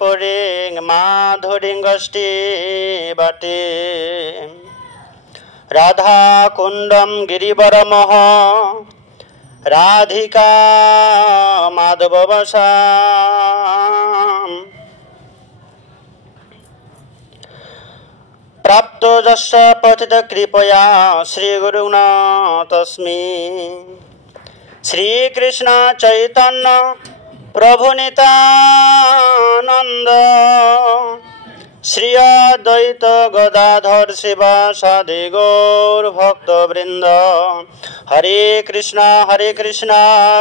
পরে মাধুরী গোষ্ঠী বাটে রাধা কুণ্ডম গিরিবরমহ রাধিকা মাধব বসাম প্রাপ্ত যস্য পতিত কৃপয়া শ্রী গুরুণা তস্মি শ্রীকৃষ্ণ চৈতন্য প্রভু নিত্যানন্দ শ্রী অদ্বৈত গদাধর শিবাসাদি গৌর ভক্তবৃন্দ হরে কৃষ্ণ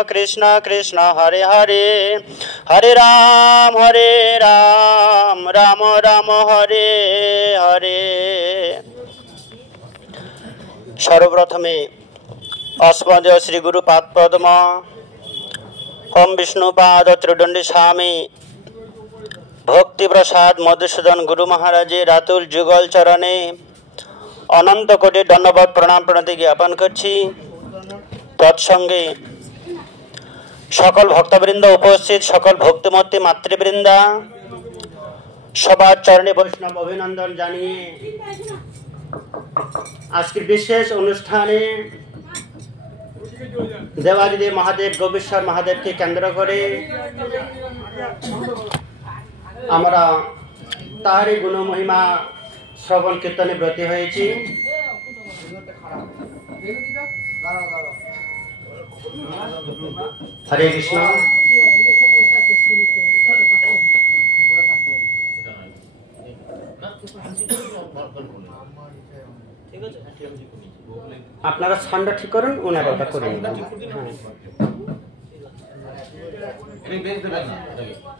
কৃষ্ণ কৃষ্ণ হরে হরে হরে রাম রাম রাম হরে হরে। সর্বপ্রথমে অস্মদীয় শ্রী গুরু পাদ পদ্ম ওম বিষ্ণুপাদ ত্রিদণ্ডী স্বামী ভক্তি প্রসাদ মধুসূদন গুরু মহারাজের রাতুল যুগল চরণে অনন্ত কোটি দণ্ডবত প্রণাম প্রণতি জ্ঞাপন করছি। তৎসঙ্গে সকল ভক্তবৃন্দ উপস্থিত, সকল ভক্তিমূর্তি মাতৃবৃন্দা সবার চরণে বৈষ্ণব অভিনন্দন জানিয়ে আজকের বিশেষ অনুষ্ঠানে দেবাদিদেব মহাদেব গোপীশ্বর মহাদেবকে কেন্দ্র করে আমরা তাহারই গুণ মহিমা শ্রবণ কীর্তনে ব্রতী হয়েছি। হরে কৃষ্ণ। আপনারা সাউন্ডটা ঠিক করুন, ওনারা ওটা করে নেবেন।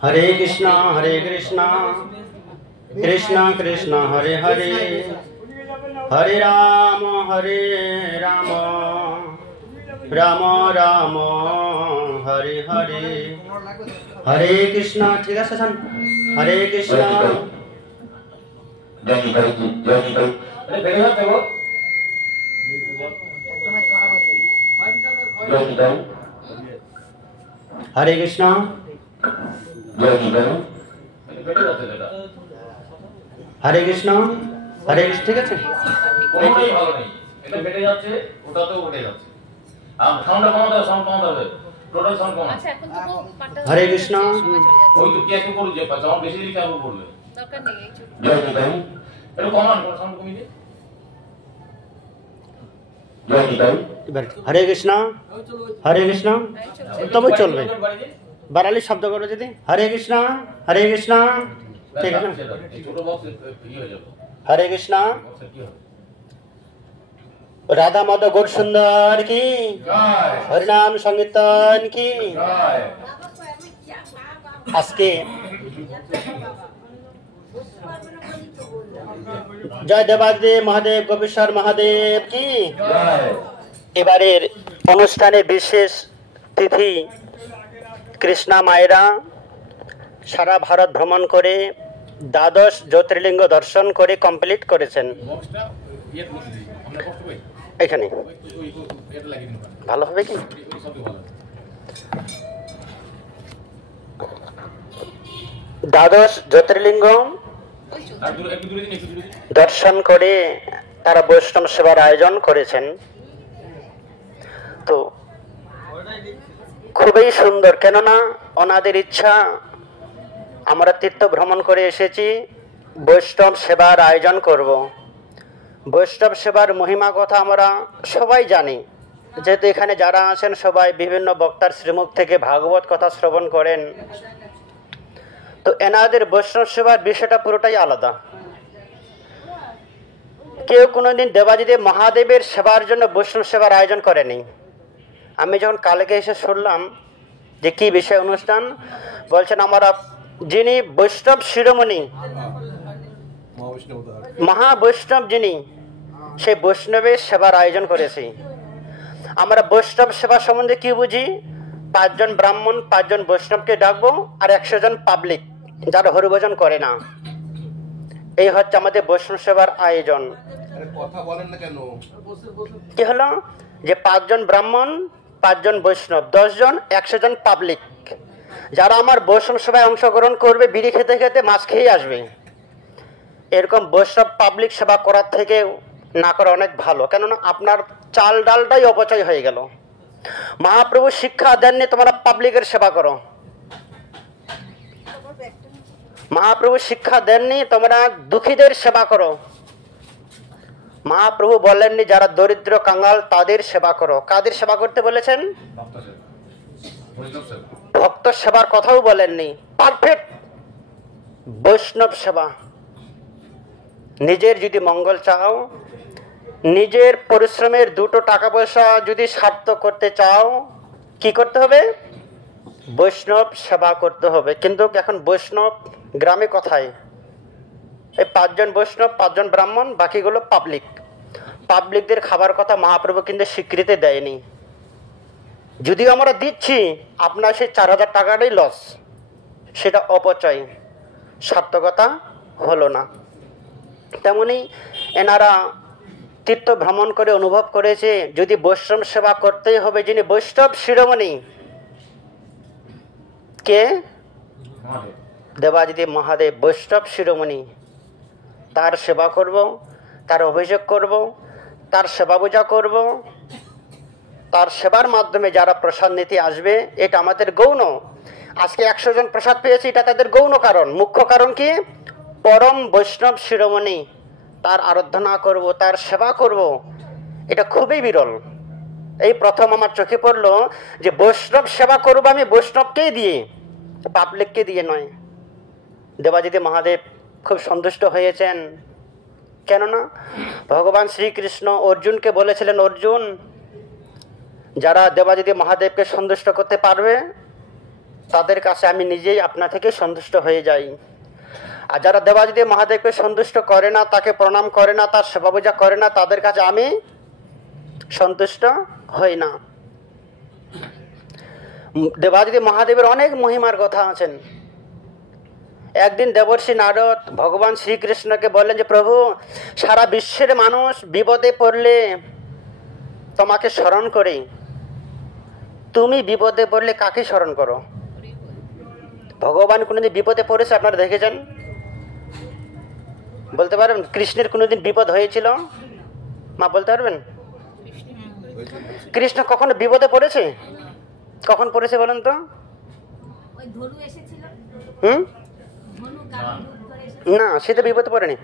হরে কৃষ্ণ কৃষ্ণ কৃষ্ণ হরে হরে হরে রাম রাম রাম হরে হরে হরে কৃষ্ণ। ঠিক আছে স্যার, হরে কৃষ্ণ। হরে কৃষ্ণ। হরে কৃষ্ণ হরে কৃষ্ণ। ঠিক আছে, হরে কৃষ্ণ। হরে কৃষ্ণ হরে কৃষ্ণ। তবে চলবে, বাড়ালি শব্দ করো যদি। হরে কৃষ্ণ ঠিক আছে। হরে কৃষ্ণ। রাধা মাধব গৌর সুন্দর কি, হরিনাম সংকীর্তন কি। আজকে জয় দেবাদিদেব মহাদেব গোপীশ্বর মহাদেব কি। এবারের অনুষ্ঠানে বিশেষ তিথি কৃষ্ণা মায়েরা সারা ভারত ভ্রমণ করে দ্বাদশ জ্যোতির্লিঙ্গ দর্শন করে কমপ্লিট করেছেন। এখানে ভালো হবে কি? দ্বাদশ জ্যোতির্লিঙ্গ দর্শন করে তারা বৈষ্ণব সেবার আয়োজন করেছেন। তো খুবই সুন্দর, কেননা ওনাদের ইচ্ছা আমরা তীর্থ ভ্রমণ করে এসেছি, বৈষ্ণব সেবার আয়োজন করব। বৈষ্ণব সেবার মহিমা কথা আমরা সবাই জানি, যেহেতু এখানে যারা আছেন সবাই বিভিন্ন বক্তার শ্রীমুখ থেকে ভাগবত কথা শ্রবণ করেন। তো এনাদের বৈষ্ণব সেবার বিষয়টা পুরোটাই আলাদা। কেউ কোনোদিন দেবাদিদেব মহাদেবের সেবার জন্য বৈষ্ণব সেবার আয়োজন করেনি। আমি যখন কালকে এসে শুনলাম যে কি বিষয় অনুষ্ঠান, বলছেন আমরা যিনি বৈষ্ণব শিরোমণি মহাবৈষ্ণব যিনি, সেই বৈষ্ণবের সেবার আয়োজন করেছি। আমরা বৈষ্ণব সেবা সম্বন্ধে কি বুঝি? 5 জন ব্রাহ্মণ 5 জন বৈষ্ণবকে ডাকবো আর 100 জন পাবলিক যারা হরিভজন করে না। এই হচ্ছে আমাদের বৈষ্ণব সেবার আয়োজন। কথা বলেন না কেন? কি হলো যে 5 জন ব্রাহ্মণ 5 জন বৈষ্ণব 10 জন 100 জন পাবলিক, যারা আমার বৈষ্ণব সেবায় অংশগ্রহণ করবে বিড়ি খেতে খেতে মাছ খেয়ে আসবে। এরকম বৈষ্ণব পাবলিক সেবা করার থেকে না করা অনেক ভালো, কেননা আপনার চাল ডালটাই অপচয় হয়ে গেল। মহাপ্রভু শিক্ষা দেননি তোমরা পাবলিকের সেবা করো, মহাপ্রভু শিক্ষা দেননি তোমরা দুঃখীদের সেবা করো। মহাপ্রভু বলেননি যারা দরিদ্র কাঙ্গাল তাদের সেবা করো। কাদের সেবা করতে বলেছেন? ভক্ত সেবার কথাও বলেননি, পারফেক্ট বৈষ্ণব সেবা। নিজের যদি মঙ্গল চাও, নিজের পরিশ্রমের দুটো টাকা পয়সা যদি সার্থক করতে চাও, কি করতে হবে? বৈষ্ণব সেবা করতে হবে। কিন্তু এখন বৈষ্ণব গ্রামে কোথায়? এই 5 জন বৈষ্ণব, 5 জন ব্রাহ্মণ, বাকিগুলো পাবলিক। পাবলিকদের খাবার কথা মহাপ্রভু কিন্তু স্বীকৃতি দেয়নি। যদিও আমরা দিচ্ছি, আপনার সেই 4000 টাকাটাই লস, সেটা অপচয়, সার্থকতা হলো না। তেমনি এনারা তীর্থ ভ্রমণ করে অনুভব করেছে যদি বৈষ্ণব সেবা করতেই হবে, যিনি বৈষ্ণব শিরোমণি কে? দেবাদিদেব মহাদেব বৈষ্ণব শিরোমণি। তার সেবা করব, তার অভিযোগ করব, তার সেবা পূজা করব, তার সেবার মাধ্যমে যারা প্রসাদ নিতে আসবে, এটা আমাদের গৌণ। আজকে 100 জন প্রসাদ পেয়েছি, এটা তাদের গৌণ কারণ। মুখ্য কারণ কি? পরম বৈষ্ণব শিরোমণি, তার আরাধনা করব, তার সেবা করব, এটা খুবই বিরল। এই প্রথম আমার চোখে পড়লো যে বৈষ্ণব সেবা করব আমি বৈষ্ণবকেই দিয়ে, পাবলিককে দিয়ে নয়। দেবাদিদেব মহাদেব খুব সন্তুষ্ট হয়েছেন। কেননা ভগবান শ্রীকৃষ্ণ অর্জুনকে বলেছিলেন, অর্জুন, যারা দেবাদিদেব মহাদেবকে সন্তুষ্ট করতে পারবে তাদের কাছে আমি নিজেই আপনা থেকে সন্তুষ্ট হয়ে যাই। আর যারা দেবাদিদেব মহাদেবকে সন্তুষ্ট করে না, তাকে প্রণাম করে না, তার সেবা পূজা করে না, তাদের কাছে আমি সন্তুষ্ট হই না। দেবাদিদেব মহাদেবের অনেক মহিমার কথা আছেন। একদিন দেবর্ষি নারদ ভগবান শ্রীকৃষ্ণকে বললেন যে প্রভু, সারা বিশ্বের মানুষ বিপদে পড়লে তোমাকে স্মরণ করে, তুমি বিপদে পড়লে কাকে স্মরণ করো? ভগবান কোনোদিন বিপদে পড়েছে আপনারা দেখেছেন? বলতে পারবেন কৃষ্ণের কোনোদিন বিপদ হয়েছিল? মা বলতে পারবেন? কৃষ্ণ কখনো বিপদে পড়েছে? কখন পড়েছে বলেন তো? না, সে তো বিপদে পড়েনি।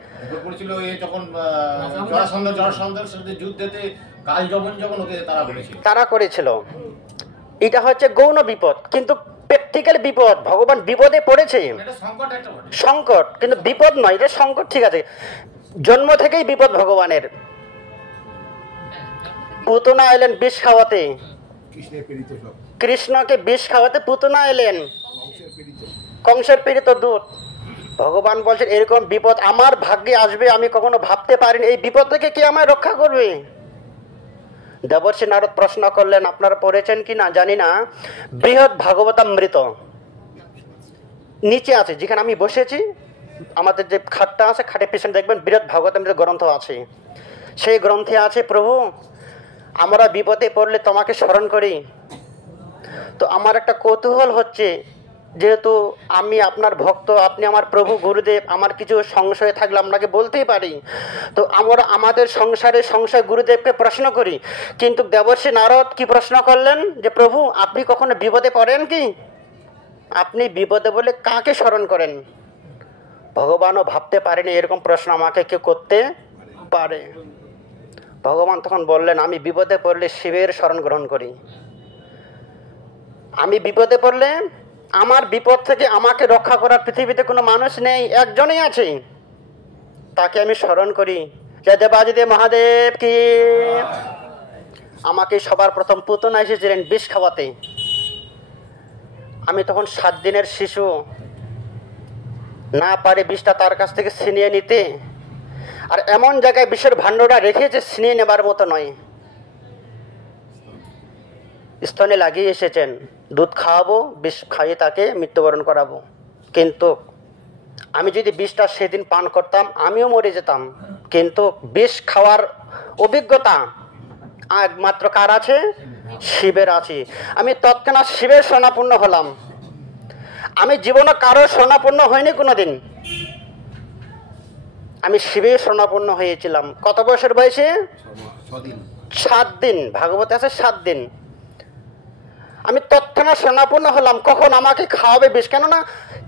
তারা করেছিল, এটা হচ্ছে গৌণ বিপদ। কিন্তু প্র্যাকটিক্যাল বিপদ, ভগবান বিপদে পড়েছে, সংকট, কিন্তু বিপদ নয়, এটা সংকট। ঠিক আছে, জন্ম থেকেই বিপদ ভগবানের। পুতনা এলেন বিষ খাওয়াতে, কৃষ্ণকে বিষ খাওয়াতে পুতনা এলেন, কংসের পীড়িত দূত। ভগবান বলছেন এরকম বিপদ আমার ভাগ্যে আসবে আমি কখনো ভাবতে পারিনি, এই বিপদ থেকে কে আমায় রক্ষা করবে? দেবর্ষি নারদ প্রশ্ন করলেন, আপনারা পড়েছেন কি না জানি না, বৃহৎ ভাগবতামৃত নিচে আছে, যেখানে আমি বসেছি, আমাদের যে খাটটা আছে, খাটের পেছনে দেখবেন বৃহৎ ভাগবতামৃত গ্রন্থ আছে। সেই গ্রন্থে আছে, প্রভু আমরা বিপদে পড়লে তোমাকে স্মরণ করি। তো আমার একটা কৌতূহল হচ্ছে, যেহেতু আমি আপনার ভক্ত, আপনি আমার প্রভু গুরুদেব, আমার কিছু সংশয় থাকলে আপনাকে বলতেই পারি। তো আমরা আমাদের সংশয় গুরুদেবকে প্রশ্ন করি। কিন্তু দেবর্ষি নারদ কি প্রশ্ন করলেন যে প্রভু আপনি কখনো বিপদে পড়েন কি? আপনি বিপদে বলে কাকে স্মরণ করেন? ভগবানও ভাবতে পারেনি এরকম প্রশ্ন আমাকে কেউ করতে পারে। ভগবান তখন বললেন, আমি বিপদে পড়লে শিবের শরণ গ্রহণ করি। আমি বিপদে পড়লে আমার বিপদ থেকে আমাকে রক্ষা করার পৃথিবীতে কোনো মানুষ নেই, একজনই আছে, তাকে আমি স্মরণ করি। জয় দেবাদিদেব মহাদেব কি। আমাকে সবার প্রথম পুতনা এসেছিলেন বিষ খাওয়াতে। আমি তখন 7 দিনের শিশু, না পারে বিষটা তার কাছ থেকে ছিনিয়ে নিতে। আর এমন জায়গায় বিষের ভাণ্ডটা রেখেছে ছিনিয়ে নেবার মতো নয়, স্তনে লাগিয়ে এসেছেন। দুধ খাওয়াবো, বিষ খাইয়ে তাকে মৃত্যুবরণ করাবো। কিন্তু আমি যদি বিষটা সেদিন পান করতাম আমিও মরে যেতাম। কিন্তু বিষ খাওয়ার অভিজ্ঞতা একমাত্র কার আছে? শিবের আছে। আমি তৎক্ষণাৎ শিবের শরণাপন্ন হলাম। আমি জীবনে কারো শরণাপন্ন হইনি কোনোদিন। আমি শিবের শরণাপন্ন হয়েছিলাম। কত বছর বয়সে? 7 দিন। ভাগবতে আছে 7 দিন। আমি তৎক্ষণাৎ শরণাপন্ন হলাম। কখন আমাকে খাওয়াবে বিষ? কেননা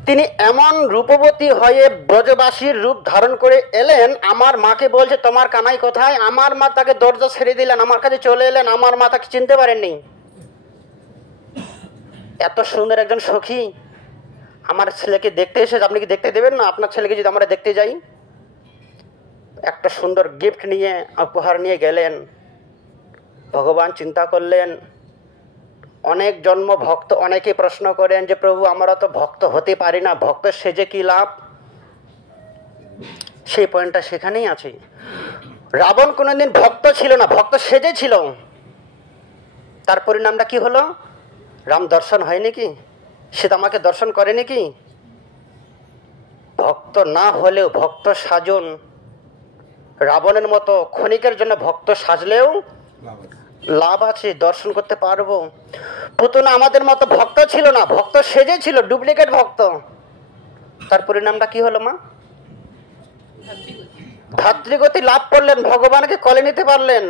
তিনি এমন রূপবতী হয়ে ব্রজবাসীর রূপ ধারণ করে এলেন। আমার মাকে বলছে তোমার কানাই কোথায়? আমার মা তাকে দরজা ছেড়ে দিলেন, আমার কাছে চলে এলেন। আমার মা তাকে চিনতে পারেননি। এত সুন্দর একজন সখী আমার ছেলেকে দেখতে এসেছে। আপনি কি দেখতে দেবেন না? আপনার ছেলেকে যদি আমরা দেখতে যাই, একটা সুন্দর গিফট নিয়ে উপহার নিয়ে গেলেন। ভগবান চিন্তা করলেন, অনেক জন্ম ভক্ত। অনেকে প্রশ্ন করেন যে প্রভু আমরা তো ভক্ত হতে পারি না, ভক্ত সেজে কি লাভ? সেই পয়েন্টটা সেখানেই আছে। রাবণ কোনোদিন ভক্ত ছিল না, ভক্ত সেজে ছিল। তার পরিণামটা কি হলো? রাম দর্শন হয়নি কি? সে আমাকে দর্শন করেনি কি? ভক্ত না হলেও ভক্ত সাজন। রাবণের মতো ক্ষণিকের জন্য ভক্ত সাজলেও লাভ আছে, দর্শন করতে পারবো। পুতনা আমাদের মতো ভক্ত ছিল না, ভক্ত সেজে ছিল, ডুপ্লিকেট ভক্ত। তার পরিণামটা কি হলো মা? ধাত্রীগতি লাভ করলেন, ভগবানকে কোলে নিতে পারলেন,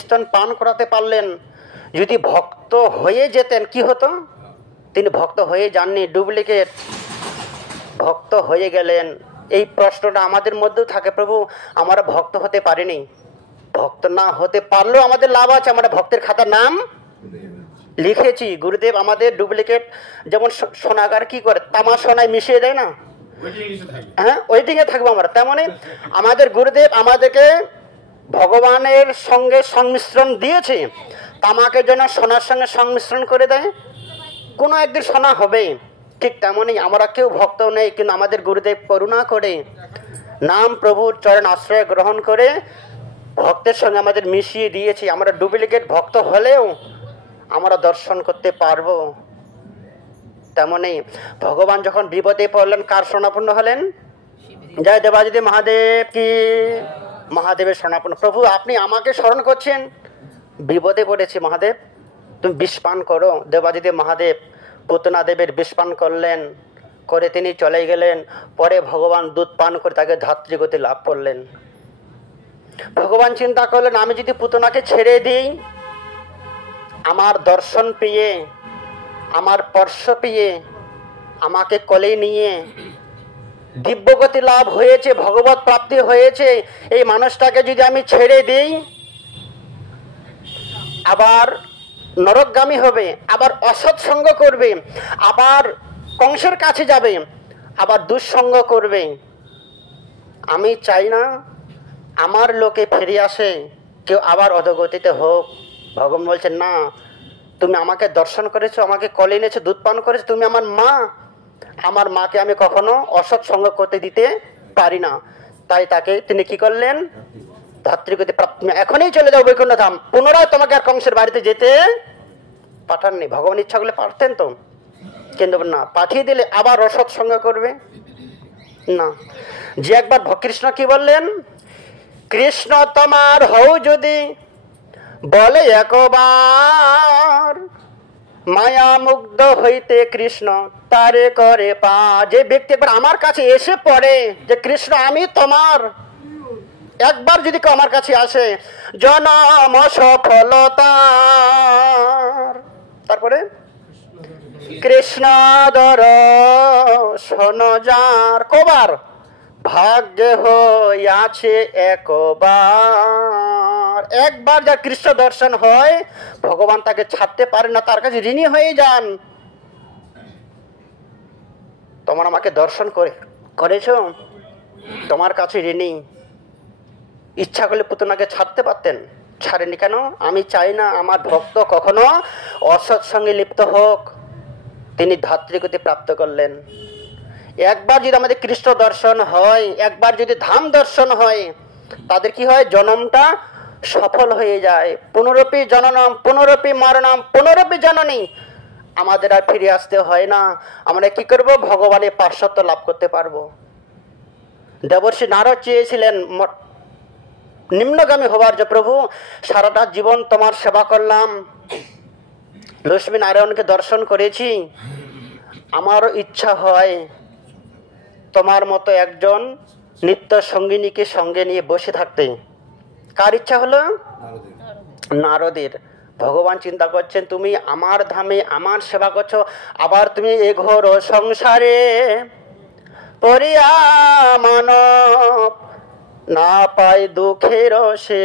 স্তন পান করাতে পারলেন। যদি ভক্ত হয়ে যেতেন কি হতো? তিনি ভক্ত হয়ে যাননি, ডুপ্লিকেট ভক্ত হয়ে গেলেন। এই প্রশ্নটা আমাদের মধ্যেও থাকে, প্রভু আমরা ভক্ত হতে পারিনি। ভক্ত না হতে পারলেও আমাদের লাভ আছে, আমরা ভক্তের খাতার নাম লিখেছি। গুরুদেব আমাদের ডুপ্লিকেট, যেমন সোনাগার কি করে তামা সোনায় মিশিয়ে দেয় না, হ্যাঁ ওয়েটিংয়ে থাকবো আমরা। তেমনই আমাদের গুরুদেব আমাদেরকে ভগবানের সঙ্গে সংমিশ্রণ দিয়েছে, তামাকে যেন সোনার সঙ্গে সংমিশ্রণ করে দেয়, কোনো একদিন সোনা হবে। ঠিক তেমনই আমরা কেউ ভক্ত নেই, কিন্তু আমাদের গুরুদেব করুণা করে নাম প্রভুর চরণ আশ্রয় গ্রহণ করে ভক্তের সঙ্গে আমাদের মিশিয়ে দিয়েছি। আমরা ডুপ্লিকেট ভক্ত হলেও আমরা দর্শন করতে পারবো। তেমনই ভগবান যখন বিপদে পড়লেন কার শরণাপন্ন হলেন? জয় দেবাদিদেব মহাদেব কি। মহাদেবের শরণাপন্ন। প্রভু আপনি আমাকে স্মরণ করছেন, বিপদে পড়েছি মহাদেব, তুমি বিষ পান করো। দেবাদিদেব মহাদেব পুতনা দেবের বিষ পান করলেন, করে তিনি চলে গেলেন। পরে ভগবান দুধ পান করে তাকে ধাত্রীগতি লাভ করলেন। ভগবান চিন্তা করলেন আমি যদি পুতনাকে ছেড়ে দিই, আমার দর্শন পেয়ে, আমার স্পর্শ পেয়ে, আমাকে কোলে নিয়ে দিব্যগতি লাভ হয়েছে, ভগবত প্রাপ্তি হয়েছে, এই মানুষটাকে যদি আমি ছেড়ে দিই আবার নরকগামী হবে, আবার অসৎসঙ্গ করবে, আবার কংসের কাছে যাবে, আবার দুঃসঙ্গ করবে। আমি চাই না আমার লোকে ফিরে আসে, কেউ আবার অধগতিতে হোক। ভগবান বলছেন না, তুমি আমাকে দর্শন করেছো, আমাকে কোলে এনেছো, দুধ পান করেছো, তুমি আমার মা। আমার মাকে আমি কখনো অসৎ সঙ্গ করতে দিতে পারি না। তাই তাকে তিনি কি করলেন? ধাত্রীগতি প্রাপ্তি। এখনই চলে যাও বৈকুণ্ঠ ধাম, পুনরায় তোমাকে আর কংসের বাড়িতে যেতে পাঠাননি। ভগবান ইচ্ছা করলে পারতেন তো, কিন্তু না, পাঠিয়ে দিলে আবার অসৎ সঙ্গ করবে না। যে একবার কৃষ্ণ কি বললেন? কৃষ্ণ তোমার হও যদি বলে একবার, মায়া মুগ্ধ হইতে কৃষ্ণ তারে করে পা। যে ব্যক্তি একবার আমার কাছে এসে পড়ে যে কৃষ্ণ আমি তোমার, একবার যদি কেউ আমার কাছে আসে, জনম সফলতার। তারপরে কৃষ্ণ দর্শন যার, কবার ভাগ্যে হইয়াছে একবার। একবার যা কৃষ্ণ দর্শন হয় ভগবান তাকে ছাড়তে পারে না, তার কাছে ঋণী হয়ে যান। তোমার আমাকে দর্শন করেছো, তোমার কাছে ঋণী। ইচ্ছা করলে পুতনাকে ছাড়তে পারতেন, ছাড়েনি কেন? আমি চাই না আমার ভক্ত কখনো অসৎ সঙ্গে লিপ্ত হোক। তিনি ধাত্রীগতি প্রাপ্ত করলেন। একবার যদি আমাদের কৃষ্ণ দর্শন হয়, একবার যদি ধাম দর্শন হয়, তাদের কি হয়? জনমটা সফল হয়ে যায়। পুনরপি জননম পুনরপি মরণম পুনরপি জননী। আমাদের আর ফিরে আসতে হয় না। আমরা কি করব? ভগবানের পার্শ্বত্ব লাভ করতে পারবো। দেবর্ষি নারদ চেয়েছিলেন নিম্নগামী হবার, যে প্রভু সারাটা জীবন তোমার সেবা করলাম, লক্ষ্মী নারায়ণকে দর্শন করেছি, আমারও ইচ্ছা হয় তোমার মতো একজন নিত্য সঙ্গিনীকে সঙ্গে নিয়ে বসে থাকতে। কার ইচ্ছা হলো? নারদের। ভগবান চিন্তা করছেন, তুমি আমার ধামে আমার সেবা করছো, আবার তুমি এ ঘোর সংসারে পড়িয়া মানব না পাই দুঃখের সে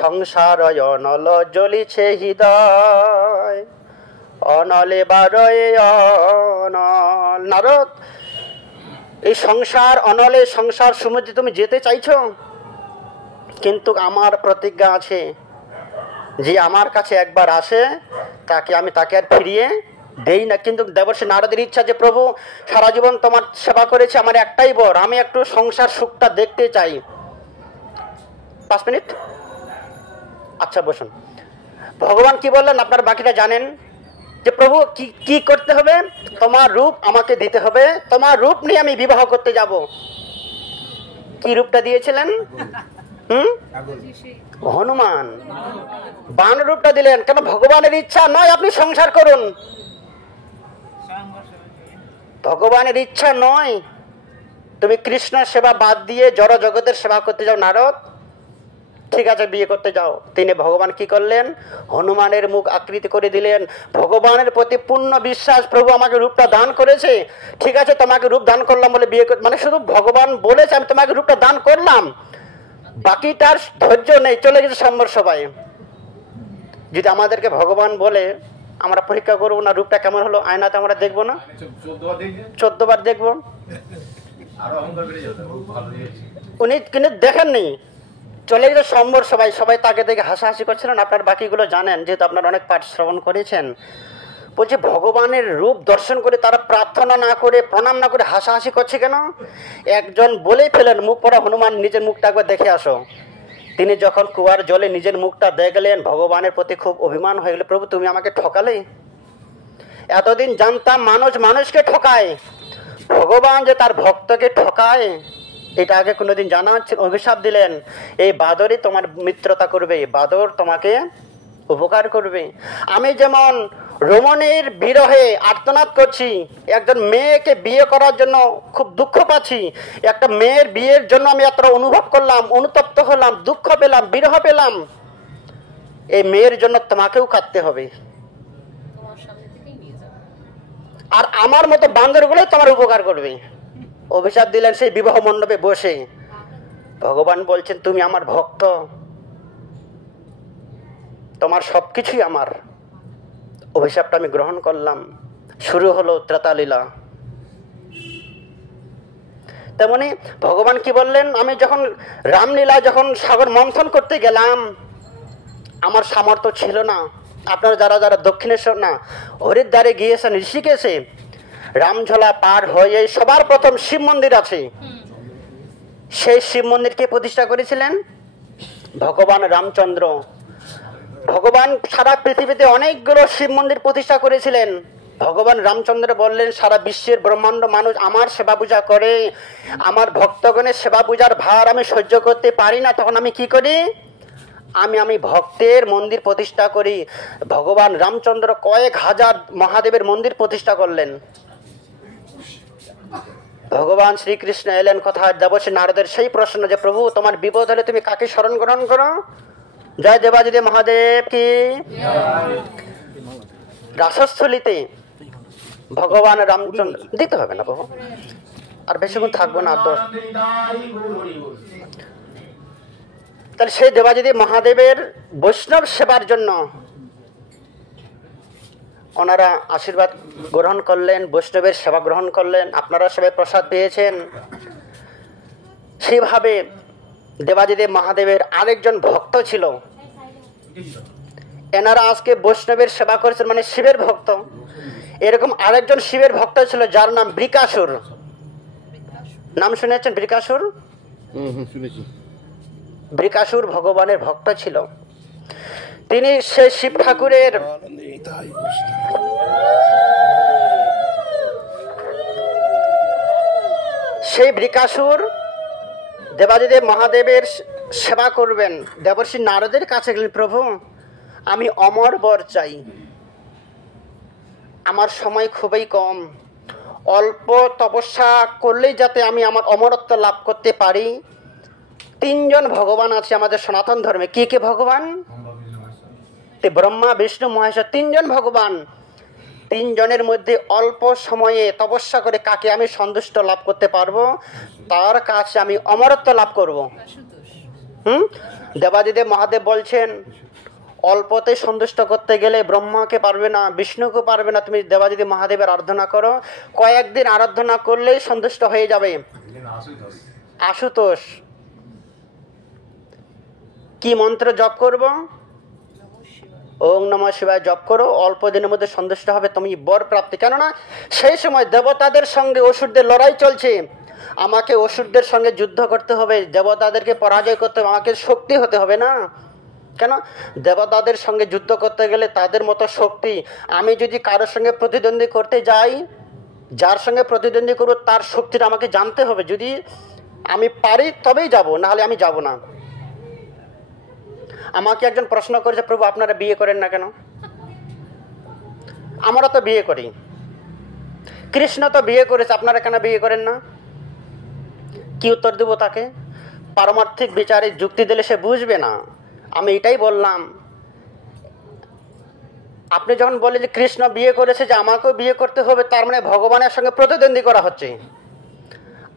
সংসার অনল জ্বলিছে হৃদয় অনলে বারয়ে অনল। নারদ, এই সংসার অনলে সংসার সমুদ্রে তুমি যেতে চাইছো, কিন্তু আমার প্রতিজ্ঞা আছে, যে আমার কাছে একবার আসে তাকে আর ফিরিয়ে দেই না। কিন্তু দেবর্ষি নারদের ইচ্ছা যে প্রভু সারা জীবন তোমার সেবা করেছে, আমার একটাই বর, আমি একটু সংসার সুখটা দেখতে চাই। 5 মিনিট, আচ্ছা বসুন। ভগবান কি বললেন আপনার বাকিটা জানেন, যে প্রভু কি করতে হবে? তোমার রূপ আমাকে দিতে হবে, তোমার রূপ নিয়ে আমি বিবাহ করতে যাব। কি রূপটা দিয়েছিলেন? হনুমান বান রূপটা দিলেন। কেন? ভগবানের ইচ্ছা নয় আপনি সংসার করুন, ভগবানের ইচ্ছা নয় তুমি কৃষ্ণ সেবা বাদ দিয়ে জড় জগতের সেবা করতে যাও। নারদ, ঠিক আছে বিয়ে করতে যাও। তিনি ভগবান কি করলেন? হনুমানের মুখ আকৃতি করে দিলেন। ভগবানের প্রতি পূর্ণ বিশ্বাস, প্রভু আমাকে রূপটা দান করেছে, ঠিক আছে তোমাকে রূপ দান করলাম বলে বিয়ে মানে শুধু ভগবান বলেছে আমি তোমাকে রূপটা দান করলাম, বাকিটার ধৈর্য নেই, চলে গেছে সম্বর সবাই। যদি আমাদেরকে ভগবান বলে আমরা পরীক্ষা করবো না রূপটা কেমন হলো, আয়নাতে আমরা দেখবো না? 14 বার দেখবো। উনি কিন্তু দেখেননি, চলে গেছে সম্বর সবাই। সবাই তাকে দেখে হাসাহাসি করছিলেন। আপনার বাকিগুলো জানেন, যেহেতু আপনার অনেক পাঠ শ্রবণ করেছেন। বলছে ভগবানের রূপ দর্শন করে তারা প্রার্থনা না করে, প্রণাম না করে হাসাহাসি করছে কেন? একজন বলেই ফেলেন, মুখ পড়া হনুমান নিজের মুখটা একবার দেখে আসো। তিনি যখন কুয়ার জলে নিজের মুখটা দেখলেন, ভগবানের প্রতি খুব অভিমান হয়ে গেল, প্রভু তুমি আমাকে ঠকালে। এতদিন জানতাম মানুষ মানুষকে ঠকায়, ভগবান যে তার ভক্তকে ঠকায় এটা আগে কোনোদিন জানা ছিল। অভিশাপ দিলেন, এই বাদরই তোমার মিত্রতা করবে, বাদর তোমাকে উপকার করবে। আমি যেমন রমণীর বিরহে আর্তনাদ করছি, একজন মেয়েকে বিয়ে করার জন্য খুব দুঃখ পাচ্ছি, একটা মেয়ের বিয়ের জন্য আমি এতটা অনুভব করলাম, অনুতপ্ত হলাম, দুঃখ পেলাম, বিরহ পেলাম, এই মেয়ের জন্য তোমাকেও কাঁদতে হবে। আর আমার মতো বান্দরগুলোই তোমার উপকার করবে। অভিশাপ দিলেন সেই বিবাহ মণ্ডপে বসে। ভগবান বলছেন তুমি আমার ভক্ত, তোমার সবকিছুই আমার। অভিশাপটা আমি গ্রহণ করলাম। শুরু হলো ত্রেতালীলা। তেমনি ভগবান কি বললেন, আমি যখন রামলীলা যখন সাগর মন্থন করতে গেলাম, আমার সামর্থ্য ছিল না। আপনারা যারা যারা দক্ষিণেশ্বর না হরিদ্বারে গিয়েছেন, ঋষিকেশে রামঝোলা পার হয়ে সবার প্রথম শিব মন্দির আছে। সেই শিব মন্দিরকে প্রতিষ্ঠা করেছিলেন ভগবান রামচন্দ্র। ভগবান সারা পৃথিবীতে অনেকগুলো শিব মন্দির প্রতিষ্ঠা করেছিলেন। ভগবান রামচন্দ্র বললেন, সারা বিশ্বের ব্রহ্মাণ্ড মানুষ আমার সেবা পূজা করে, আমার ভক্তগণের সেবা পূজার ভার আমি সহ্য করতে পারি না, তখন আমি কি করি? আমি ভক্তের মন্দির প্রতিষ্ঠা করি। ভগবান রামচন্দ্র কয়েক হাজার মহাদেবের মন্দির প্রতিষ্ঠা করলেন। ভগবান শ্রীকৃষ্ণ এলেন কোথায়? দেবর্ষি নারদের সেই প্রশ্ন, যে প্রভু তোমার বিপদ হলে তুমি কাকে শরণ গ্রহণ করো? জয় দেবাদিদেব মহাদেব কি। রাসস্থলিতে ভগবান রামচন্দ্র, দিতে হবে না বাবু, আর বেশিক্ষণ থাকবো না, 10। তাহলে সেই দেবাদিদেব মহাদেবের বৈষ্ণব সেবার জন্য ওনারা আশীর্বাদ গ্রহণ করলেন, বৈষ্ণবের সেবা গ্রহণ করলেন। আপনারা সবাই প্রসাদ পেয়েছেন। সেইভাবে দেবাদিদেব মহাদেবের আরেকজন ভক্ত ছিল, এনারা আজকে বৈষ্ণবের সেবা করেছেন, মানে শিবের ভক্ত। এরকম আরেকজন শিবের ভক্ত ছিল যার নাম বৃকাসুর। নাম শুনেছেন বৃকাসুর? শুনেছি। বৃকাসুর ভগবানের ভক্ত ছিল। তিনি সেই শিব ঠাকুরের সেই বৃকাসুর দেবাদিদেব মহাদেবের সেবা করবেন। দেবর্ষি নারদের কাছে গেলেন, প্রভু আমি অমর বর চাই, আমার সময় খুবই কম, অল্প তপস্যা করলেই যাতে আমি আমার অমরত্ব লাভ করতে পারি। তিনজন ভগবান আছে আমাদের সনাতন ধর্মে। কি কি ভগবান? ব্রহ্মা, বিষ্ণু, মহেশ্বর, তিনজন ভগবান। তিনজনের মধ্যে অল্প সময়ে তপস্যা করে কাকে আমি সন্তুষ্ট লাভ করতে পারবো, তার কাছে আমি অমরত্ব লাভ করব। দেবাদিদেব মহাদেব বলছেন অল্পতে সন্তুষ্ট করতে গেলে ব্রহ্মাকে পারবে না, বিষ্ণুকে পারবে না। তুমি দেবাদিদেব মহাদেবের আরাধনা করো, কয়েকদিন আরাধনা করলেই সন্তুষ্ট হয়ে যাবে। আশুতোষ কি মন্ত্র জপ করব? ওং নমঃ শিবায় জপ করো, অল্প দিনের মধ্যে সন্তুষ্ট হবে তুমি বর প্রাপ্তি। কেননা সেই সময় দেবতাদের সঙ্গে অসুরদের লড়াই চলছে, আমাকে অসুরদের সঙ্গে যুদ্ধ করতে হবে, দেবতাদেরকে পরাজয় করতে হবে, আমাকে শক্তি হতে হবে না? কেন? দেবতাদের সঙ্গে যুদ্ধ করতে গেলে তাদের মতো শক্তি, আমি যদি কারোর সঙ্গে প্রতিদ্বন্দ্বী করতে যাই, যার সঙ্গে প্রতিদ্বন্দ্বী করব তার শক্তিটা আমাকে জানতে হবে। যদি আমি পারি তবেই যাব, নাহলে আমি যাব না। আমাকে একজন প্রশ্ন করেছে, প্রভু আপনারা বিয়ে করেন না কেন? আমরা তো বিয়ে করি, কৃষ্ণ তো বিয়ে করেছে, আপনারা কেন বিয়ে করেন না? কি উত্তর দেব তাকে? পারমার্থিক বিচারে যুক্তি দিলে সে বুঝবে না। আমি এটাই বললাম, আপনি যখন বলেন যে কৃষ্ণ বিয়ে করেছে, যে আমাকেও বিয়ে করতে হবে, তার মানে ভগবানের সঙ্গে প্রতিদ্বন্দ্বী করা হচ্ছে।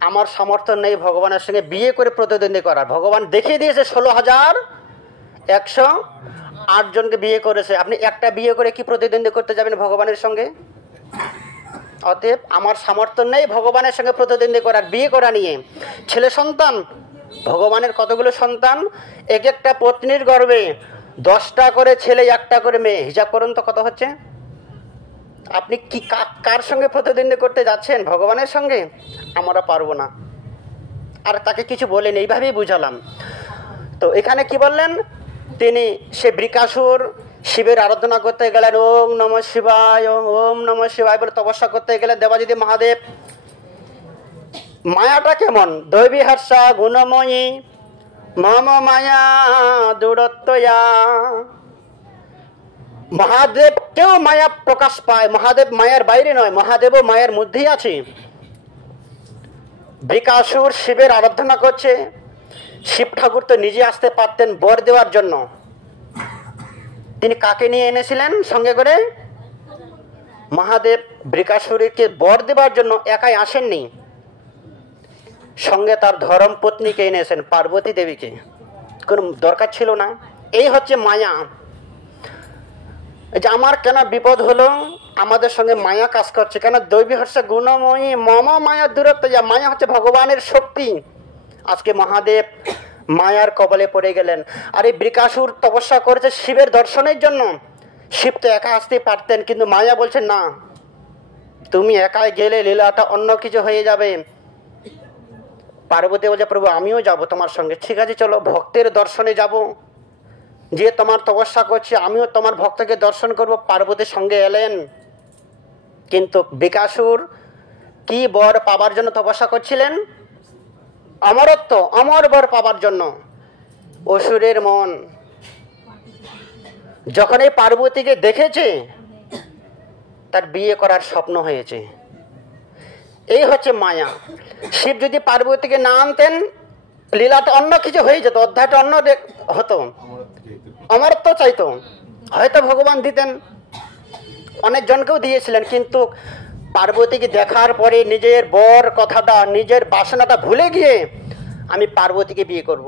আমার সামর্থ্য নেই ভগবানের সঙ্গে বিয়ে করে প্রতিদ্বন্দ্বী করার। ভগবান দেখিয়ে দিয়েছে 16,108 জনকে বিয়ে করেছে। আপনি একটা বিয়ে করে কি প্রতিদ্বন্দ্বী করতে যাবেন ভগবানের সঙ্গে? অতএব আমার সামর্থ্য নেই ভগবানের সঙ্গে প্রতিদ্বন্দ্বী করার, বিয়ে করা নিয়ে। ছেলে সন্তান, ভগবানের কতগুলো সন্তান? এক একটা পত্নীর গর্ভে 10টা করে ছেলে, 1টা করে মেয়ে। হিসাব করুন তো কত হচ্ছে। আপনি কি কার সঙ্গে প্রতিদ্বন্দ্বী করতে যাচ্ছেন? ভগবানের সঙ্গে। আমরা পারবো না। আর তাকে কিছু বলেন, এইভাবেই বুঝালাম। তো এখানে কি বললেন তিনি? সে বৃকাসুর শিবের আরাধনা করতে গেলেন, ওং নমঃ শিবায়, ওম নমঃ শিবায় বলে তপস্যা করতে গেলেন। দেবাদিদেব মহাদেব, মায়াটা কেমন? দৈবী হর্ষা গুণময়ী মম মায়া দূরত্বয়া। মহাদেব কেউ মায়া প্রকাশ পায়, মহাদেব মায়ার বাইরে নয়, মহাদেবও মায়ের মধ্যেই আছে। বৃকাসুর শিবের আরাধনা করছে। শিব ঠাকুর তো নিজে আসতে পারতেন বর দেওয়ার জন্য। তিনি কাকে নিয়ে এনেছিলেন সঙ্গে করে? মহাদেব বৃকাসুরকে বর দেওয়ার জন্য একাই আসেননি, সঙ্গে তার ধর্ম পত্নীকে এনেছেন, পার্বতী দেবীকে। কোনো দরকার ছিল না। এই হচ্ছে মায়া। যে আমার কেন বিপদ হলো, আমাদের সঙ্গে মায়া কাজ করছে। কেন? দৈবী হচ্ছে গুণময়ী মম মায়া দূরত্ব। মায়া হচ্ছে ভগবানের শক্তি। আজকে মহাদেব মায়ার কবলে পড়ে গেলেন। আর এই বৃকাসুর তপস্যা করেছে শিবের দর্শনের জন্য। শিব তো একা আসতে পারতেন, কিন্তু মায়া বলছে না, তুমি একাই গেলে লীলাটা অন্য কিছু হয়ে যাবে। পার্বতী বলছে, প্রভু আমিও যাব তোমার সঙ্গে। ঠিক আছে, চলো ভক্তের দর্শনে যাব, যে তোমার তপস্যা করছে আমিও তোমার ভক্তকে দর্শন করব। পার্বতীর সঙ্গে এলেন। কিন্তু বৃকাসুর কি বর পাবার জন্য তপস্যা করছিলেন? অমরত্ব, অমর বর পাবার জন্য। অসুরের মন যখন এই পার্বতীকে দেখেছে, তার বিয়ে করার স্বপ্ন হয়েছে। এই হচ্ছে মায়া। শিব যদি পার্বতীকে না আনতেন, লীলাটা অন্য কিছু হয়ে যেত, অধ্যায়টা অন্য হতো, অমরত্ব চাইতো, হয়তো ভগবান দিতেন, অনেক জনকেও দিয়েছিলেন। কিন্তু পার্বতীকে দেখার পরে নিজের বর কথাটা, নিজের বাসনাটা ভুলে গিয়ে আমি পার্বতীকে বিয়ে করব।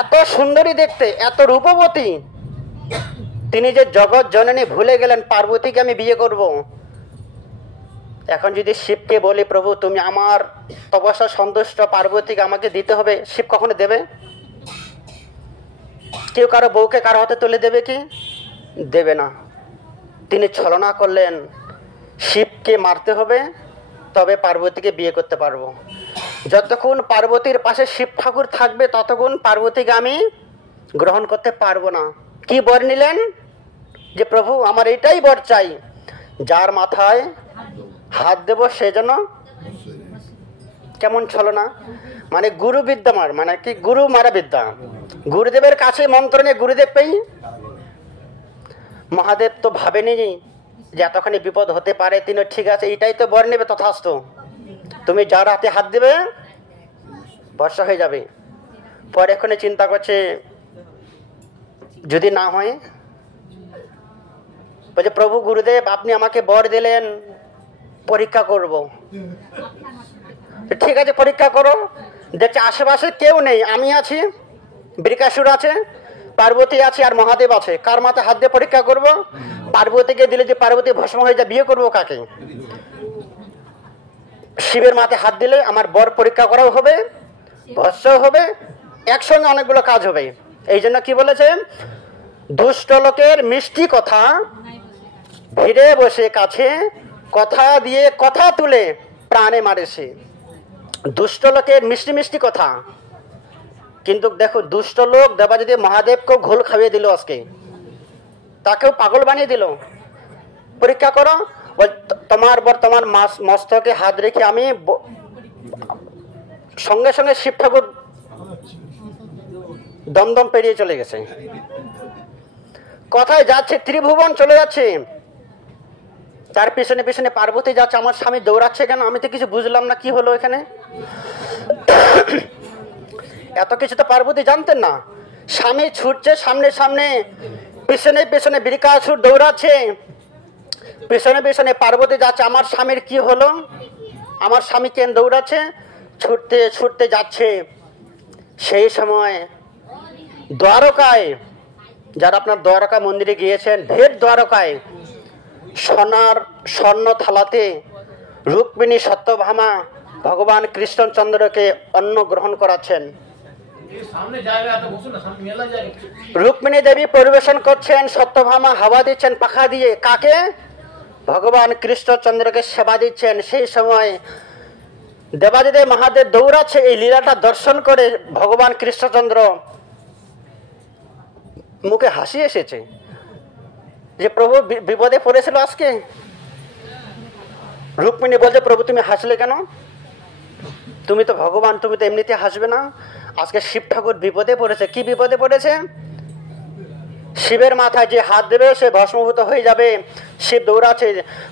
এত সুন্দরী দেখতে, এত রূপবতী, তিনি যে জগৎ জননী ভুলে গেলেন পার্বতীকে আমি বিয়ে করব। এখন যদি শিবকে বলি, প্রভু তুমি আমার তপস্যা সন্তুষ্ট, পার্বতীকে আমাকে দিতে হবে, শিব কখনো দেবে? কেউ কারো বউকে কারো হাতে তুলে দেবে কি? দেবে না। তিনি ছলনা করলেন, শিবকে মারতে হবে তবে পার্বতীকে বিয়ে করতে পারবো। যতক্ষণ পার্বতীর পাশে শিব ঠাকুর থাকবে ততক্ষণ পার্বতীকে আমি গ্রহণ করতে পারবো না। কি বর নিলেন? যে প্রভু আমার এটাই বর চাই, যার মাথায় হাত দেব সে যেন। কেমন ছলনা! মানে গুরু বিদ্যা মার, মানে কি গুরু মারা বিদ্যা। গুরুদেবের কাছে মন্ত্র নিয়ে গুরুদেব পেই। মহাদেব তো ভাবেনি যে এতখানি বিপদ হতে পারে, তিনি ঠিক আছে এটাই তো বর নেবে, তথাস্তু, তুমি যার হাতে হাত দেবে বর্ষা হয়ে যাবে। পরে এখানে চিন্তা করছে যদি না হয়, বলছে প্রভু গুরুদেব আপনি আমাকে বর দিলেন, পরীক্ষা করব। ঠিক আছে পরীক্ষা করো। দেখছে আশেপাশে কেউ নেই, আমি আছি, বৃকাসুর আছে, পার্বতী আছে আর মহাদেব আছে, কার মাথায় হাত দিয়ে পরীক্ষা করব? পার্বতীকে দিলে যে পার্বতী ভস্ম হয়ে যায়, বিয়ে করবো কাকে? শিবের মাথায় হাত দিলে আমার বর পরীক্ষা করাও হবে, ভস্ম হবে, একসঙ্গে অনেকগুলো কাজ হবে। এই জন্য কি বলেছে, দুষ্ট লোকের মিষ্টি কথা ভিড়ে বসে কাছে, কথা দিয়ে কথা তুলে প্রাণে মারে সে। দুষ্ট লোকের মিষ্টি মিষ্টি কথা, কিন্তু দেখো দুষ্ট লোক দেবাদিদেব মহাদেবকেও ঘোল খাইয়ে দিল, আজকে তাকেও পাগল বানিয়ে দিল। পরীক্ষা করো, তোমার বর তোমার মস্তকে হাত রেখে আমি সঙ্গে সঙ্গে শিব ঠাকুর দমদম পেরিয়ে চলে গেছে। কোথায় যাচ্ছে? ত্রিভুবন চলে যাচ্ছে। তার পিছনে পিছনে পার্বতী যাচ্ছে। আমার স্বামী দৌড়াচ্ছে কেন? আমি তো কিছু বুঝলাম না, কি হলো এখানে? এত কিছু তো পার্বতী জানতেন না। স্বামী ছুটছে সামনে সামনে, পিছনে পিছনে বৃকাসুর দৌড়াচ্ছে, পিছনে পিছনে পার্বতী যাচ্ছে। আমার স্বামীর কি হলো? আমার স্বামী কেন দৌড়াচ্ছে? ছুটতে ছুটতে যাচ্ছে। সেই সময় দ্বারকায়, যারা আপনার দ্বারকা মন্দিরে গিয়েছেন, ভেট দ্বারকায় সোনার স্বর্ণ থালাতে রুক্মিণী সত্যভামা ভগবান কৃষ্ণচন্দ্রকে অন্ন গ্রহণ করাচ্ছেন। রুক্মিণী দেবী পরিবেশন করছেন, সত্যভামা হাওয়া দিচ্ছেন পাখা দিয়ে। কাকে? ভগবান কৃষ্ণচন্দ্রকে সেবা দিচ্ছেন। সেই সময় দেবাদিদেব মহাদেব দৌড়াচ্ছে। এই লীলাটা দর্শন করে ভগবান কৃষ্ণচন্দ্র মুখে হাসি এসেছে, যে প্রভু বিপদে পড়েছিল আজকে। রুক্মিণী বলছে প্রভু তুমি হাসলে কেন? তুমি তো ভগবান, তুমি তো এমনিতে হাসবে না। আজকে শিব ঠাকুর বিপদে পড়েছে। কি বিপদে পড়েছে? শিবের মাথায় যে হাত দেবে সে ভস্মভূত হয়ে যাবে। শিব দৌড়াচ্ছে।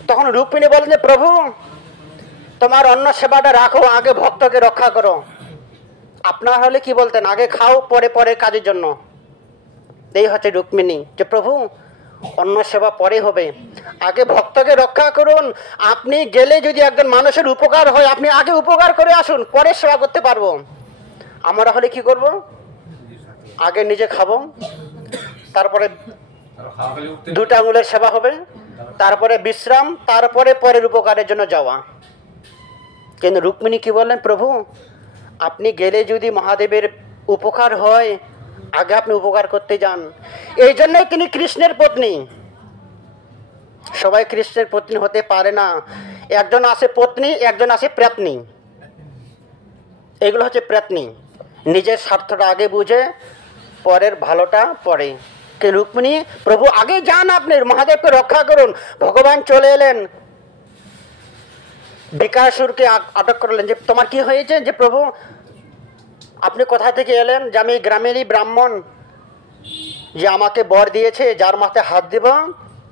তখন রুক্মিণী বলেন যে প্রভু তোমার অন্ন সেবাটা রাখো, আগে ভক্তকে রক্ষা করো। আপনার হলে কি বলতেন? আগে খাও, পরে পরে কাজের জন্য। এই হচ্ছে রুক্মিণী, যে প্রভু অন্ন সেবা পরে হবে, আগে ভক্তকে রক্ষা করুন। আপনি গেলে যদি একজন মানুষের উপকার হয়, আপনি আগে উপকার করে আসুন, পরে সেবা করতে পারবো। আমরা হলে কি করব? আগে নিজে খাবো, তারপরে দুটা আঙুলের সেবা হবে, তারপরে বিশ্রাম, তারপরে পরের উপকারের জন্য যাওয়া। কিন্তু রুক্মিণী কি বললেন? প্রভু আপনি গেলে যদি মহাদেবের উপকার হয়, আগে আপনি উপকার করতে যান। এই জন্যই তিনি কৃষ্ণের পত্নী। সবাই কৃষ্ণের পত্নী হতে পারে না। একজন আছে পত্নী, একজন আছে প্রেতনী। এগুলো হচ্ছে প্রেতনী, নিজের স্বার্থটা আগে বুঝে পরের ভালোটা পরে। কে? রুক্মিণী প্রভু আগে যান, আপনি মহাদেবকে রক্ষা করুন। ভগবান চলে এলেন, বৃকাসুরকে আটক করলেন। যে তোমার কি হয়েছে? যে প্রভু আপনি কোথা থেকে এলেন? যে আমি গ্রামেরই ব্রাহ্মণ, যে আমাকে বর দিয়েছে যার মাথায় হাত দিব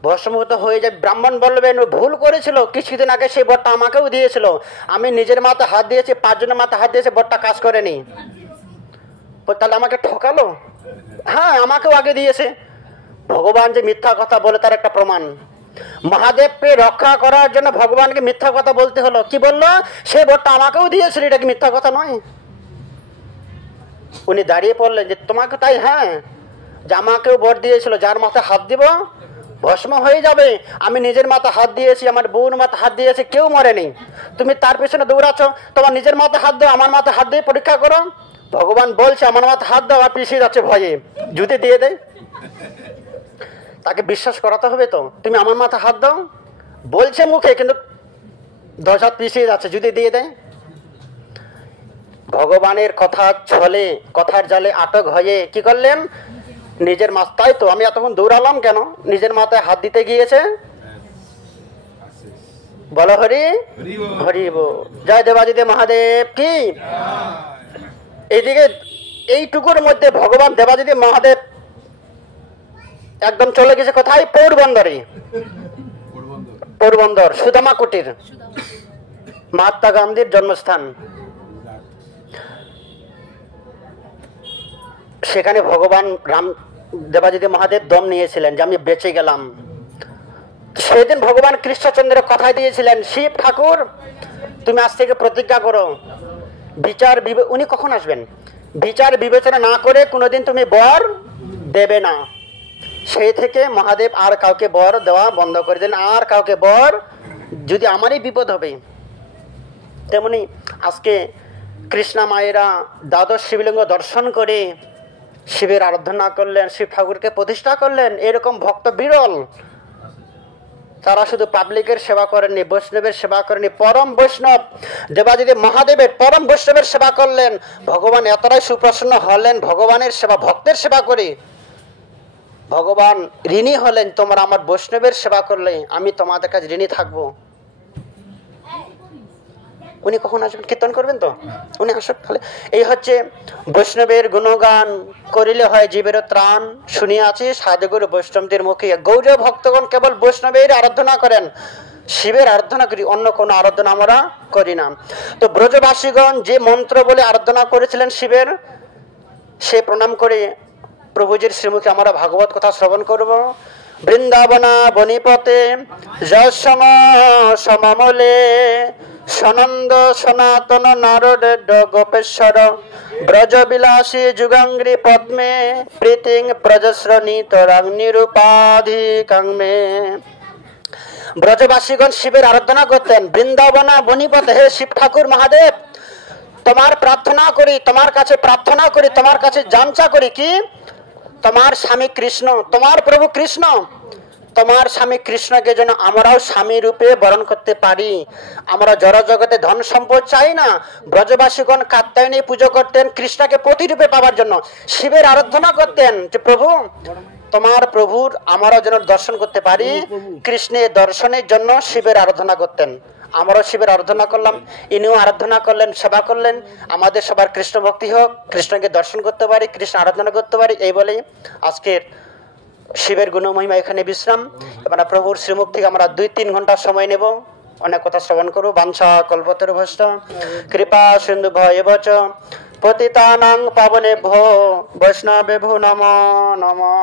ভস্মভূত হয়ে যায়। ব্রাহ্মণ বলবেন ও ভুল করেছিল, কিছুদিন আগে সেই বরটা আমাকেও দিয়েছিল। আমি নিজের মাথায় হাত দিয়েছি, 5 জনের মাথায় হাত দিয়েছে, বরটা কাজ করেনি। তাহলে আমাকে ঠকালো? হ্যাঁ, আমাকেও আগে দিয়েছে। ভগবান যে মিথ্যা কথা বলে তার একটা প্রমাণ। মহাদেবকে রক্ষা করার জন্য ভগবানকে মিথ্যা কথা বলতে হলো। কি বললো? সেই বরটা আমাকেও দিয়েছিল, এটা কি মিথ্যা কথা নয়? উনি দাঁড়িয়ে পড়লেন যে তোমাকে, তাই হ্যাঁ, যে আমাকেও বর দিয়েছিল যার মাথায় হাত দিব ভস্ম হয়ে যাবে। আমি নিজের মাথায় হাত দিয়েছি, আমার বউর মাথায় হাত দিয়েছি, কেউ মরেনি। তুমি তার পেছনে দৌড়াচ্ছ। তোমার নিজের মাথায় হাত দাও, আমার মাথায় হাত দিয়ে পরীক্ষা করো। ভগবান বলছে আমার মাথায় হাত দাও, আর পিছিয়ে যাচ্ছে ভয়ে, যদি দিয়ে দেয়। তাকে বিশ্বাস করাতে হবে তো, তুমি আমার মাথায় হাত দাও বলছে মুখে, কিন্তু 10 হাত পিছিয়ে যাচ্ছে, যদি দিয়ে দেয়। ভগবানের কথা ছলে, কথার জালে আটক হয়ে কি করলেন? নিজের মাথায়। তো আমি এতক্ষণ দৌড়ালাম কেন? নিজের মাথায় হাত দিতে গিয়েছে। বলো হরি হরিব। জয় দেবাদিদেব মহাদেব কি। এইদিকে এইটুকুর মধ্যে ভগবান দেবাদিদেব মহাদেব একদম চলে গেছে কোথায়? পৌরবন্দরে। পোরবন্দর সুদামা কুটির, মহাত্মা গান্ধীর জন্মস্থান। সেখানে ভগবান রাম দেবাজিদেব মহাদেব দম নিয়েছিলেন যে আমি বেঁচে গেলাম। সেদিন ভগবান কৃষ্ণচন্দ্রের কথা দিয়েছিলেন, শিব ঠাকুর তুমি আজ থেকে প্রতিজ্ঞা করো উনি কখন আসবেন, বিচার বিবেচনা না করে কোনোদিন তুমি বর দেবে না। সেই থেকে মহাদেব আর কাউকে বর দেওয়া বন্ধ করে দেন, আর কাউকে বর, যদি আমারই বিপদ হবে। তেমনি আজকে কৃষ্ণা মায়েরা দ্বাদশ শিবলিঙ্গ দর্শন করে শিবের আরাধনা করলেন, শিব ঠাকুরকে প্রতিষ্ঠা করলেন। এরকম ভক্ত বিরল। তারা শুধু পাবলিকের সেবা করেননি, বৈষ্ণবের সেবা করেননি, পরম বৈষ্ণব দেবাদিদেব মহাদেবের পরম বৈষ্ণবের সেবা করলেন। ভগবান এতটাই সুপ্রসন্ন হলেন ভগবানের সেবা, ভক্তের সেবা করে। ভগবান ঋণী হলেন, তোমরা আমার বৈষ্ণবের সেবা করলে আমি তোমাদের কাছে ঋণী থাকবো। উনি কখন আসবেন? কীর্তন করবেন তো উনি আসুক। তাহলে এই হচ্ছে বৈষ্ণবের গুণগান করিলে হয় জীবের ত্রাণ, শুনিয়াছি সাধুগুরু বৈষ্ণবদের মুখে। গৌর ভক্তগণ কেবল বৈষ্ণবের আরাধনা করেন, শিবের আরাধনা করি, অন্য কোনো আরাধনা আমরা করি না। তো ব্রজবাসীগণ যে মন্ত্র বলে আরাধনা করেছিলেন শিবের, সে প্রণাম করে প্রভুজির শ্রীমুখে আমরা ভাগবত কথা শ্রবণ করব। বৃন্দাবনা বনিপতে যশম সমমলে, সনন্দ সনাতন নারদ গোপেশ্বর, ব্রজবিলাসী যুগাঙ্গ্রি পদ্মে, প্রীতিং প্রজশ্রণী তরাং নিরুপাধিকাংমে। ব্রজবাসীগণ শিবের আরাধনা করতেন। বৃন্দাবনা বনিপতে, হে শিব ঠাকুর মহাদেব তোমার প্রার্থনা করি, তোমার কাছে প্রার্থনা করি, তোমার কাছে যাঞ্চা করি কি তোমার স্বামী কৃষ্ণ, তোমার প্রভু কৃষ্ণ, তোমার স্বামী কৃষ্ণকে যেন আমরাও স্বামী রূপে বরণ করতে পারি। আমরা জড় জগতে ধন সম্পদ চাই না। ব্রজবাসীগণ কাত্যায়নী পুজো করতেন কৃষ্ণকে প্রতিরূপে পাওয়ার জন্য, শিবের আরাধনা করতেন যে প্রভু তোমার প্রভুর আমরাও যেন দর্শন করতে পারি। কৃষ্ণের দর্শনের জন্য শিবের আরাধনা করতেন। আমরাও শিবের আরাধনা করলাম, ইনিও আরাধনা করলেন, সেবা করলেন। আমাদের সবার কৃষ্ণ ভক্তি হোক, কৃষ্ণকে দর্শন করতে পারি, কৃষ্ণ আরাধনা করতে পারি। এই বলেই আজকের শিবের গুণমহিমা এখানে বিশ্রাম। এবার প্রভুর শ্রীমুখ থেকে আমরা 2-3 ঘন্টা সময় নেব, অনেক কথা শ্রবণ করবো। বাঞ্ছা কল্পতরুভ্যশ্চ কৃপা সিন্ধু ভয়বচ পতিতানাং পাবনেভ্যো বৈষ্ণবেভ্যো নমো নমঃ।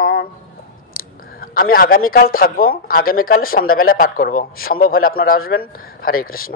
আমি আগামীকাল থাকবো, আগামীকাল সন্ধ্যাবেলায় পাঠ করব। সম্ভব হলে আপনারা আসবেন। হরে কৃষ্ণ।